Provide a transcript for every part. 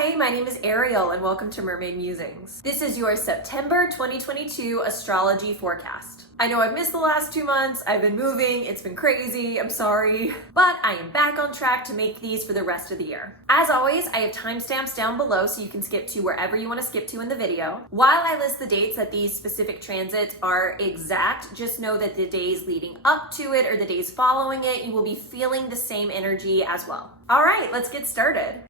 Hi, my name is Ariel and welcome to Mermaid Musings. This is your September 2022 astrology forecast. I know I've missed the last 2 months, I've been moving, it's been crazy, I'm sorry, but I am back on track to make these for the rest of the year. As always, I have timestamps down below so you can skip to wherever you want to skip to in the video. While I list the dates that these specific transits are exact, just know that the days leading up to it or the days following it, you will be feeling the same energy as well. All right, let's get started.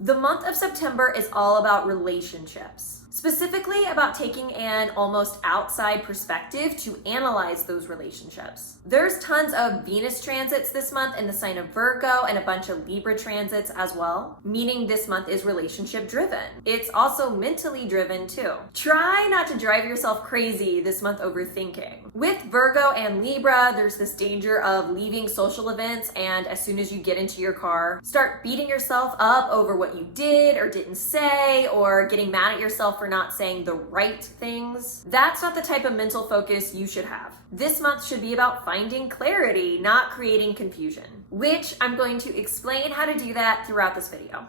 The month of September is all about relationships. Specifically about taking an almost outside perspective to analyze those relationships. There's tons of Venus transits this month in the sign of Virgo and a bunch of Libra transits as well, meaning this month is relationship driven. It's also mentally driven too. Try not to drive yourself crazy this month overthinking. With Virgo and Libra, there's this danger of leaving social events and as soon as you get into your car, start beating yourself up over what you did or didn't say or getting mad at yourself for not saying the right things. That's not the type of mental focus you should have. This month should be about finding clarity, not creating confusion, which I'm going to explain how to do that throughout this video.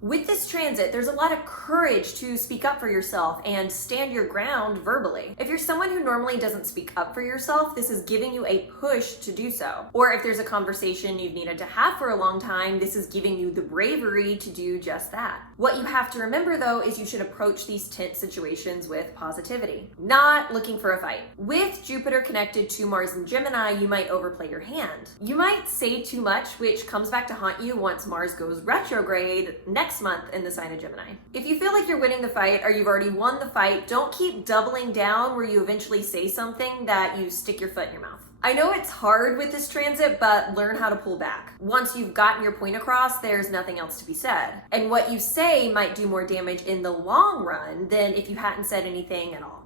With this transit, there's a lot of courage to speak up for yourself and stand your ground verbally. If you're someone who normally doesn't speak up for yourself, this is giving you a push to do so. Or if there's a conversation you've needed to have for a long time, this is giving you the bravery to do just that. What you have to remember though is you should approach these tense situations with positivity, not looking for a fight. With Jupiter connected to Mars and Gemini, you might overplay your hand. You might say too much, which comes back to haunt you once Mars goes retrograde next month in the sign of Gemini. If you feel like you're winning the fight or you've already won the fight, don't keep doubling down where you eventually say something that you stick your foot in your mouth. I know it's hard with this transit, but learn how to pull back. Once you've gotten your point across, there's nothing else to be said. And what you say might do more damage in the long run than if you hadn't said anything at all.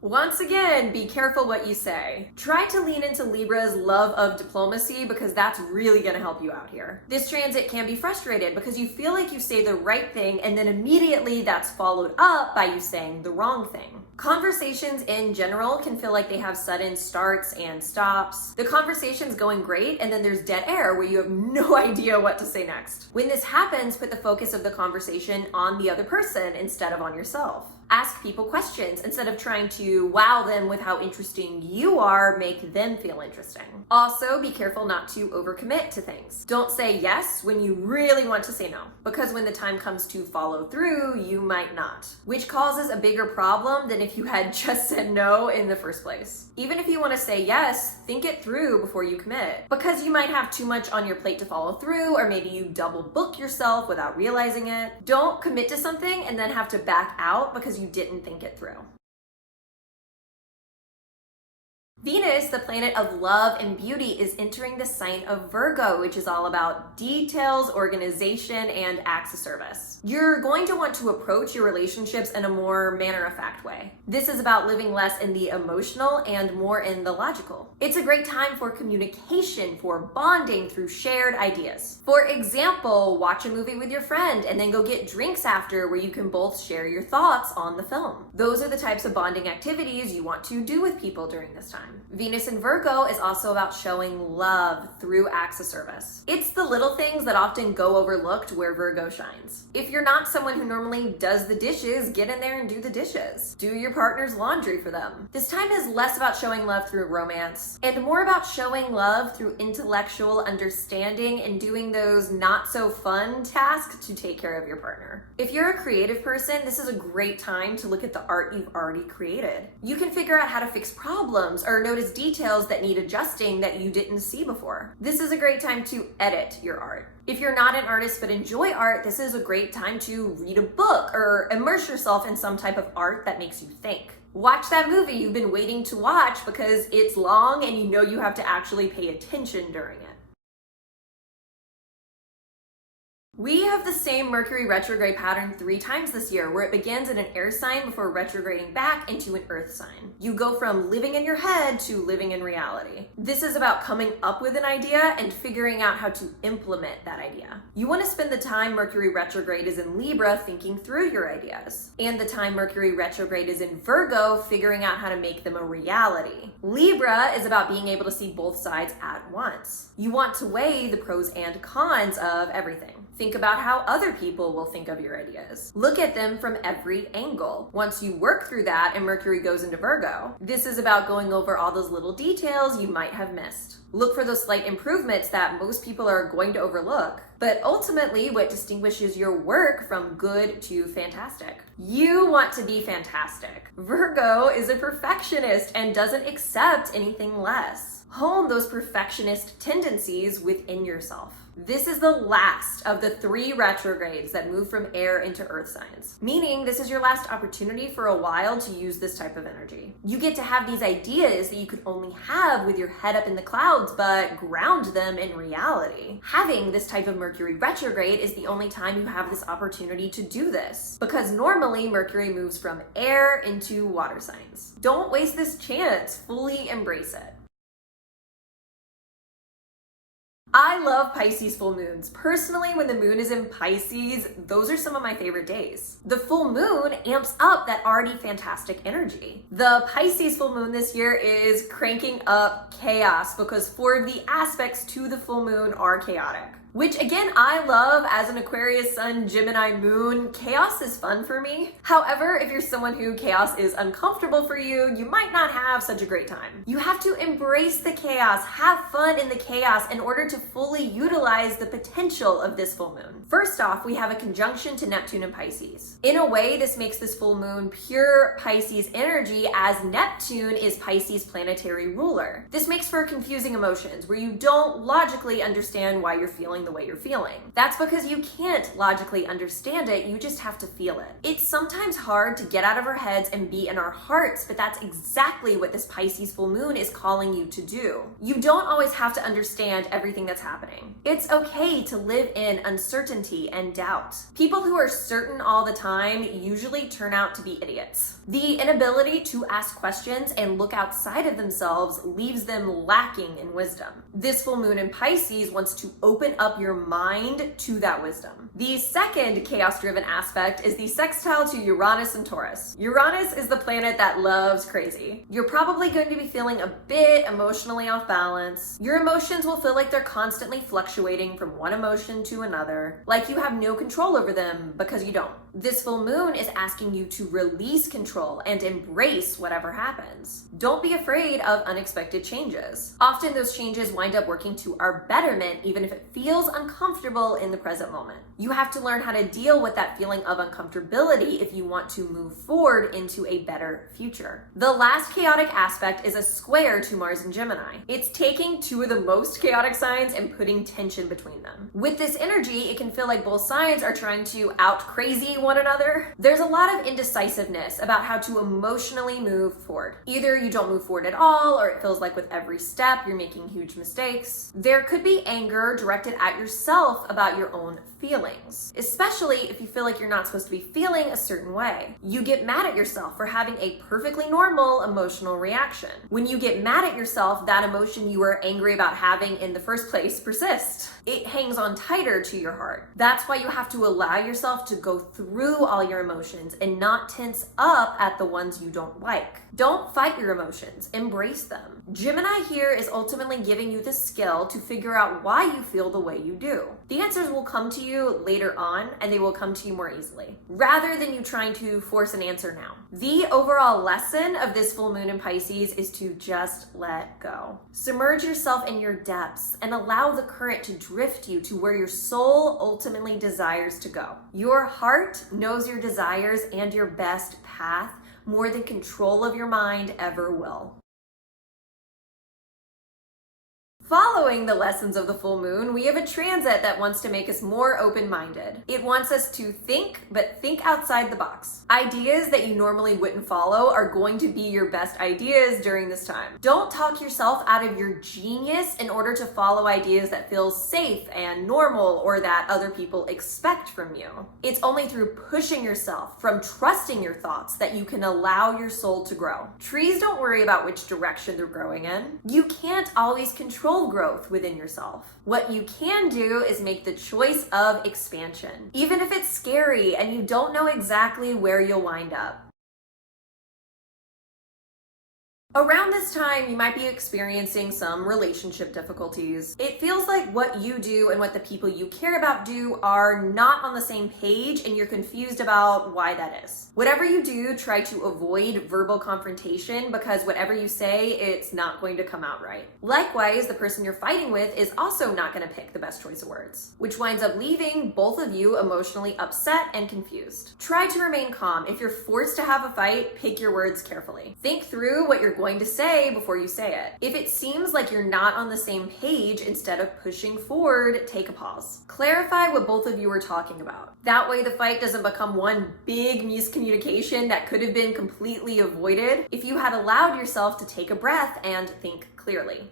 Once again, be careful what you say. Try to lean into Libra's love of diplomacy because that's really going to help you out here. This transit can be frustrated because you feel like you say the right thing and then immediately that's followed up by you saying the wrong thing. Conversations in general can feel like they have sudden starts and stops. The conversation's going great and then there's dead air where you have no idea what to say next. When this happens, put the focus of the conversation on the other person instead of on yourself. Ask people questions instead of trying to wow them with how interesting you are, make them feel interesting. Also, be careful not to overcommit to things. Don't say yes when you really want to say no, because when the time comes to follow through, you might not, which causes a bigger problem than if you had just said no in the first place. Even if you want to say yes, think it through before you commit, because you might have too much on your plate to follow through, or maybe you double book yourself without realizing it. Don't commit to something and then have to back out because you didn't think it through. Venus, the planet of love and beauty, is entering the sign of Virgo, which is all about details, organization, and acts of service. You're going to want to approach your relationships in a more matter-of-fact way. This is about living less in the emotional and more in the logical. It's a great time for communication, for bonding through shared ideas. For example, watch a movie with your friend and then go get drinks after where you can both share your thoughts on the film. Those are the types of bonding activities you want to do with people during this time. Venus in Virgo is also about showing love through acts of service. It's the little things that often go overlooked where Virgo shines. If you're not someone who normally does the dishes, get in there and do the dishes. Do your partner's laundry for them. This time is less about showing love through romance and more about showing love through intellectual understanding and doing those not so fun tasks to take care of your partner. If you're a creative person, this is a great time to look at the art you've already created. You can figure out how to fix problems or notice details that need adjusting that you didn't see before. This is a great time to edit your art. If you're not an artist but enjoy art, this is a great time to read a book or immerse yourself in some type of art that makes you think. Watch that movie you've been waiting to watch because it's long and you know you have to actually pay attention during it. We have the same Mercury retrograde pattern 3 times this year, where it begins in an air sign before retrograding back into an earth sign. You go from living in your head to living in reality. This is about coming up with an idea and figuring out how to implement that idea. You want to spend the time Mercury retrograde is in Libra thinking through your ideas, and the time Mercury retrograde is in Virgo figuring out how to make them a reality. Libra is about being able to see both sides at once. You want to weigh the pros and cons of everything. Think about how other people will think of your ideas. Look at them from every angle. Once you work through that and Mercury goes into Virgo, this is about going over all those little details you might have missed. Look for those slight improvements that most people are going to overlook, but ultimately what distinguishes your work from good to fantastic. You want to be fantastic. Virgo is a perfectionist and doesn't accept anything less. Hone those perfectionist tendencies within yourself. This is the last of the 3 retrogrades that move from air into earth signs, meaning this is your last opportunity for a while to use this type of energy. You get to have these ideas that you could only have with your head up in the clouds, but ground them in reality. Having this type of Mercury retrograde is the only time you have this opportunity to do this, because normally Mercury moves from air into water signs. Don't waste this chance, fully embrace it. I love Pisces full moons. Personally, when the moon is in Pisces, those are some of my favorite days. The full moon amps up that already fantastic energy. The Pisces full moon this year is cranking up chaos because 4 of the aspects to the full moon are chaotic. Which again, I love. As an Aquarius sun, Gemini moon, chaos is fun for me. However, if you're someone who chaos is uncomfortable for you, you might not have such a great time. You have to embrace the chaos, have fun in the chaos in order to fully utilize the potential of this full moon. First off, we have a conjunction to Neptune and Pisces. In a way, this makes this full moon pure Pisces energy, as Neptune is Pisces' planetary ruler. This makes for confusing emotions where you don't logically understand why you're feeling the way you're feeling. That's because you can't logically understand it, you just have to feel it. It's sometimes hard to get out of our heads and be in our hearts, but that's exactly what this Pisces full moon is calling you to do. You don't always have to understand everything that's happening. It's okay to live in uncertainty and doubt. People who are certain all the time usually turn out to be idiots. The inability to ask questions and look outside of themselves leaves them lacking in wisdom. This full moon in Pisces wants to open up your mind to that wisdom. The second chaos-driven aspect is the sextile to Uranus and Taurus. Uranus is the planet that loves crazy. You're probably going to be feeling a bit emotionally off balance. Your emotions will feel like they're constantly fluctuating from one emotion to another, like you have no control over them because you don't. This full moon is asking you to release control and embrace whatever happens. Don't be afraid of unexpected changes. Often those changes wind up working to our betterment, even if it feels uncomfortable in the present moment. You have to learn how to deal with that feeling of uncomfortability if you want to move forward into a better future. The last chaotic aspect is a square to Mars and Gemini. It's taking 2 of the most chaotic signs and putting tension between them. With this energy, it can feel like both signs are trying to out crazy one another. There's a lot of indecisiveness about how to emotionally move forward. Either you don't move forward at all, or it feels like with every step you're making huge mistakes. There could be anger directed at yourself about your own feelings, especially if you feel like you're not supposed to be feeling a certain way. You get mad at yourself for having a perfectly normal emotional reaction. When you get mad at yourself, that emotion you were angry about having in the first place persists. It hangs on tighter to your heart. That's why you have to allow yourself to go through all your emotions and not tense up at the ones you don't like. Don't fight your emotions, embrace them. Gemini here is ultimately giving you the skill to figure out why you feel the way you do. The answers will come to you later on, and they will come to you more easily, rather than you trying to force an answer now. The overall lesson of this full moon in Pisces is to just let go. Submerge yourself in your depths and allow the current to drift you to where your soul ultimately desires to go. Your heart knows your desires and your best path more than control of your mind ever will. Following the lessons of the full moon, we have a transit that wants to make us more open-minded. It wants us to think, but think outside the box. Ideas that you normally wouldn't follow are going to be your best ideas during this time. Don't talk yourself out of your genius in order to follow ideas that feel safe and normal or that other people expect from you. It's only through pushing yourself, from trusting your thoughts, that you can allow your soul to grow. Trees don't worry about which direction they're growing in. You can't always control growth within yourself. What you can do is make the choice of expansion, even if it's scary and you don't know exactly where you'll wind up. Around this time, you might be experiencing some relationship difficulties. It feels like what you do and what the people you care about do are not on the same page, and you're confused about why that is. Whatever you do, try to avoid verbal confrontation, because whatever you say, it's not going to come out right. Likewise, the person you're fighting with is also not going to pick the best choice of words, which winds up leaving both of you emotionally upset and confused. Try to remain calm. If you're forced to have a fight, pick your words carefully. Think through what you're going to say before you say it. If it seems like you're not on the same page, instead of pushing forward, take a pause. Clarify what both of you are talking about. That way the fight doesn't become one big miscommunication that could have been completely avoided if you had allowed yourself to take a breath and think clearly.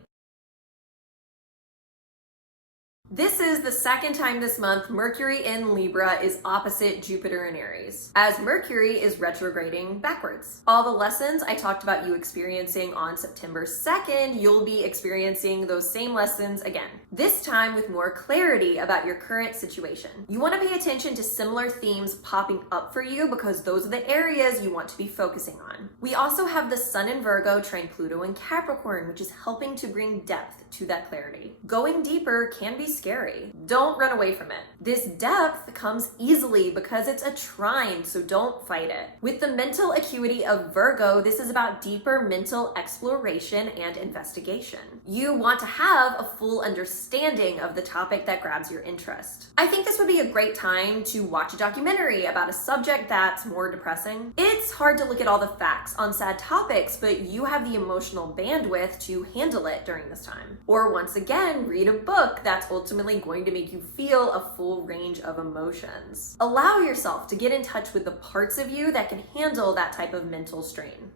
This is the second time this month Mercury in Libra is opposite Jupiter in Aries, as Mercury is retrograding backwards. All the lessons I talked about you experiencing on September 2nd, you'll be experiencing those same lessons again, this time with more clarity about your current situation. You want to pay attention to similar themes popping up for you, because those are the areas you want to be focusing on. We also have the Sun in Virgo trine Pluto in Capricorn, which is helping to bring depth to that clarity. Going deeper can be scary. Don't run away from it. This depth comes easily because it's a trine, so don't fight it. With the mental acuity of Virgo, this is about deeper mental exploration and investigation. You want to have a full understanding of the topic that grabs your interest. I think this would be a great time to watch a documentary about a subject that's more depressing. It's hard to look at all the facts on sad topics, but you have the emotional bandwidth to handle it during this time. Or once again, read a book that's ultimately going to make you feel a full range of emotions. Allow yourself to get in touch with the parts of you that can handle that type of mental strain.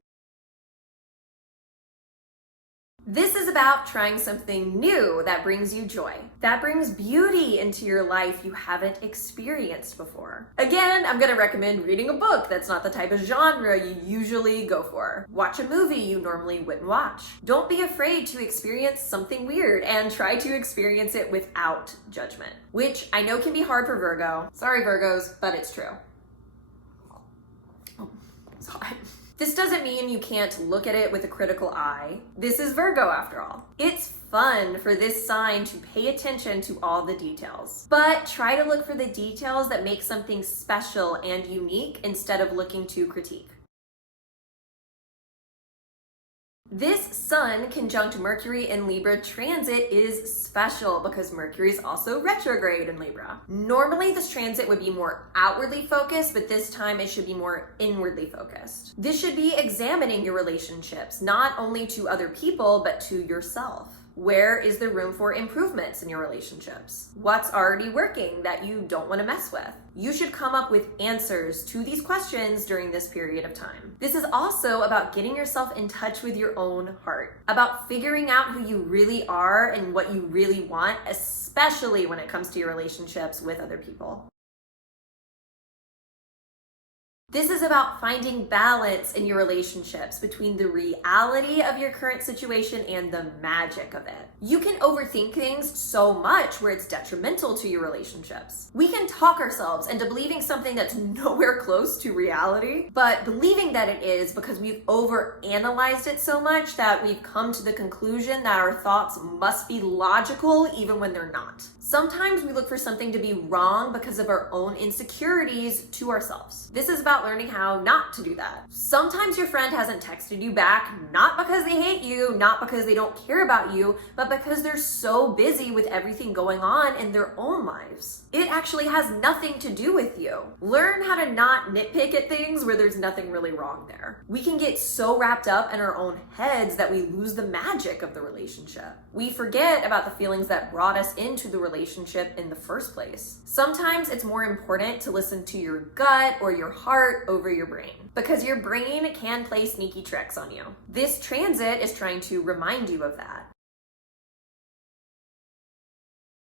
This is about trying something new that brings you joy, that brings beauty into your life you haven't experienced before. Again, I'm going to recommend reading a book that's not the type of genre you usually go for. Watch a movie you normally wouldn't watch. Don't be afraid to experience something weird, and try to experience it without judgment, which I know can be hard for Virgo. Sorry, Virgos, but it's true. Oh, sorry. This doesn't mean you can't look at it with a critical eye. This is Virgo after all. It's fun for this sign to pay attention to all the details, but try to look for the details that make something special and unique instead of looking to critique. This Sun conjunct Mercury in Libra transit is special because Mercury is also retrograde in Libra. Normally this transit would be more outwardly focused, but this time it should be more inwardly focused. This should be examining your relationships, not only to other people, but to yourself. Where is there room for improvements in your relationships? What's already working that you don't want to mess with? You should come up with answers to these questions during this period of time. This is also about getting yourself in touch with your own heart, about figuring out who you really are and what you really want, especially when it comes to your relationships with other people. This is about finding balance in your relationships between the reality of your current situation and the magic of it. You can overthink things so much where it's detrimental to your relationships. We can talk ourselves into believing something that's nowhere close to reality, but believing that it is because we've overanalyzed it so much that we've come to the conclusion that our thoughts must be logical even when they're not. Sometimes we look for something to be wrong because of our own insecurities to ourselves. This is about about learning how not to do that. Sometimes your friend hasn't texted you back, not because they hate you, not because they don't care about you, but because they're so busy with everything going on in their own lives. It actually has nothing to do with you. Learn how to not nitpick at things where there's nothing really wrong there. We can get so wrapped up in our own heads that we lose the magic of the relationship. We forget about the feelings that brought us into the relationship in the first place. Sometimes it's more important to listen to your gut or your heart over your brain, because your brain can play sneaky tricks on you. This transit is trying to remind you of that.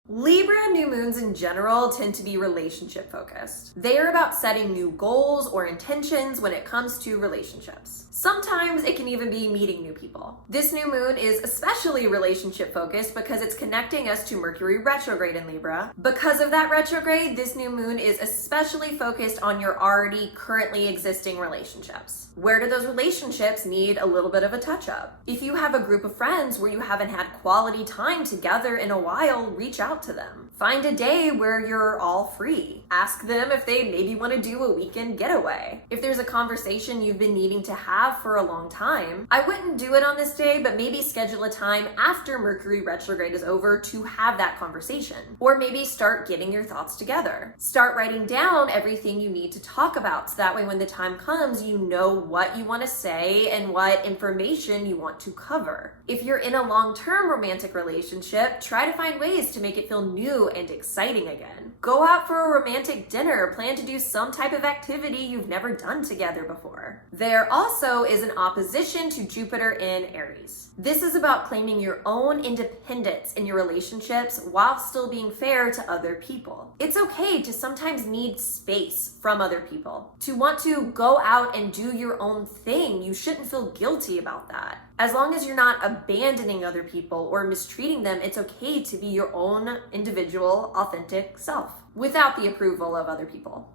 Libra new moons in general tend to be relationship focused. They are about setting new goals or intentions when it comes to relationships. Sometimes it can even be meeting new people. This new moon is especially relationship focused because it's connecting us to Mercury retrograde in Libra. Because of that retrograde, this new moon is especially focused on your already currently existing relationships. Where do those relationships need a little bit of a touch up? If you have a group of friends where you haven't had quality time together in a while, reach out to them. Find a day where you're all free. Ask them if they maybe want to do a weekend getaway. If there's a conversation you've been needing to have for a long time, I wouldn't do it on this day, but maybe schedule a time after Mercury retrograde is over to have that conversation. Or maybe start getting your thoughts together. Start writing down everything you need to talk about, so that way when the time comes, you know what you want to say and what information you want to cover. If you're in a long-term romantic relationship, try to find ways to make it feel new and exciting again. Go out for a romantic dinner, plan to do some type of activity you've never done together before. There also is an opposition to Jupiter in Aries. This is about claiming your own independence in your relationships while still being fair to other people. It's okay to sometimes need space from other people. To want to go out and do your own thing, you shouldn't feel guilty about that. As long as you're not abandoning other people or mistreating them, it's okay to be your own individual, authentic self without the approval of other people.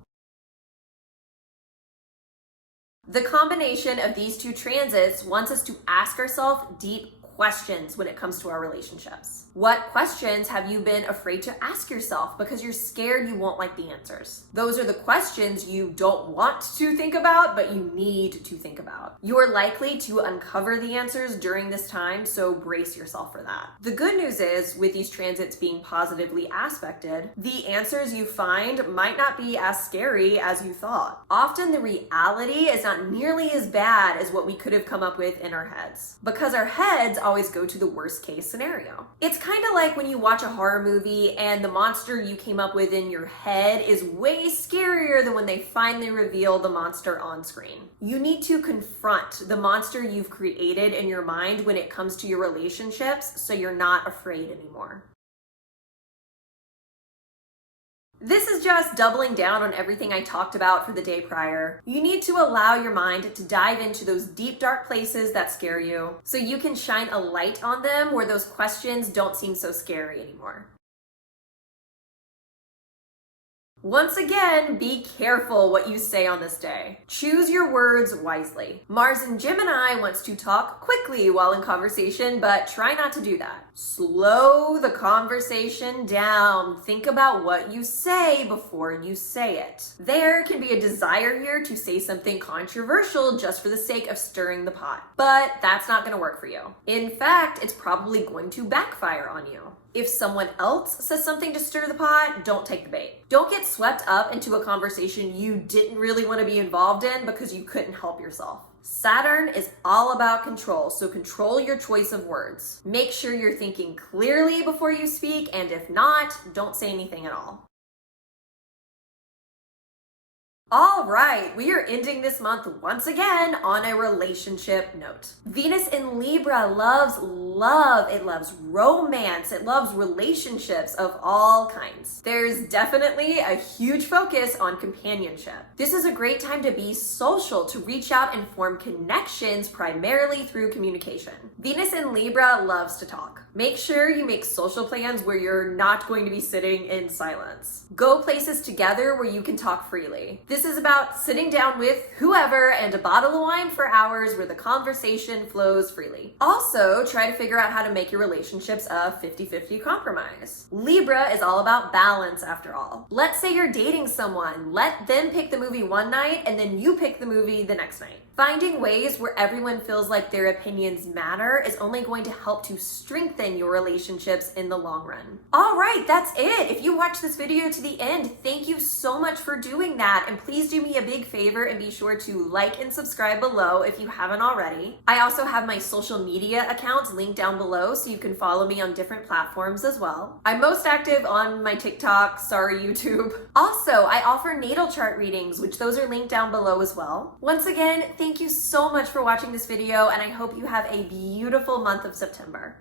The combination of these two transits wants us to ask ourselves deep questions when it comes to our relationships. What questions have you been afraid to ask yourself because you're scared you won't like the answers? Those are the questions you don't want to think about, but you need to think about. You're likely to uncover the answers during this time, so brace yourself for that. The good news is, with these transits being positively aspected, the answers you find might not be as scary as you thought. Often the reality is not nearly as bad as what we could have come up with in our heads, because our heads always go to the worst case scenario. It's kind of like when you watch a horror movie and the monster you came up with in your head is way scarier than when they finally reveal the monster on screen. You need to confront the monster you've created in your mind when it comes to your relationships, so you're not afraid anymore. This is just doubling down on everything I talked about for the day prior. You need to allow your mind to dive into those deep, dark places that scare you, so you can shine a light on them where those questions don't seem so scary anymore. Once again, be careful what you say on this day. Choose your words wisely. Mars in Gemini wants to talk quickly while in conversation, but try not to do that. Slow the conversation down. Think about what you say before you say it. There can be a desire here to say something controversial just for the sake of stirring the pot, but that's not going to work for you. In fact, it's probably going to backfire on you. If someone else says something to stir the pot, don't take the bait. Don't get swept up into a conversation you didn't really want to be involved in because you couldn't help yourself. Saturn is all about control, so control your choice of words. Make sure you're thinking clearly before you speak, and if not, don't say anything at all. All right, we are ending this month once again on a relationship note. Venus in Libra loves love, it loves romance, it loves relationships of all kinds. There's definitely a huge focus on companionship. This is a great time to be social, to reach out and form connections primarily through communication. Venus in Libra loves to talk. Make sure you make social plans where you're not going to be sitting in silence. Go places together where you can talk freely. This This is about sitting down with whoever and a bottle of wine for hours where the conversation flows freely. Also, try to figure out how to make your relationships a 50-50 compromise. Libra is all about balance after all. Let's say you're dating someone. Let them pick the movie one night and then you pick the movie the next night. Finding ways where everyone feels like their opinions matter is only going to help to strengthen your relationships in the long run. All right, that's it. If you watched this video to the end, thank you so much for doing that. And please do me a big favor and be sure to like and subscribe below if you haven't already. I also have my social media accounts linked down below so you can follow me on different platforms as well. I'm most active on my TikTok, sorry YouTube. Also, I offer natal chart readings, which those are linked down below as well. Once again, thank you so much for watching this video, and I hope you have a beautiful month of September.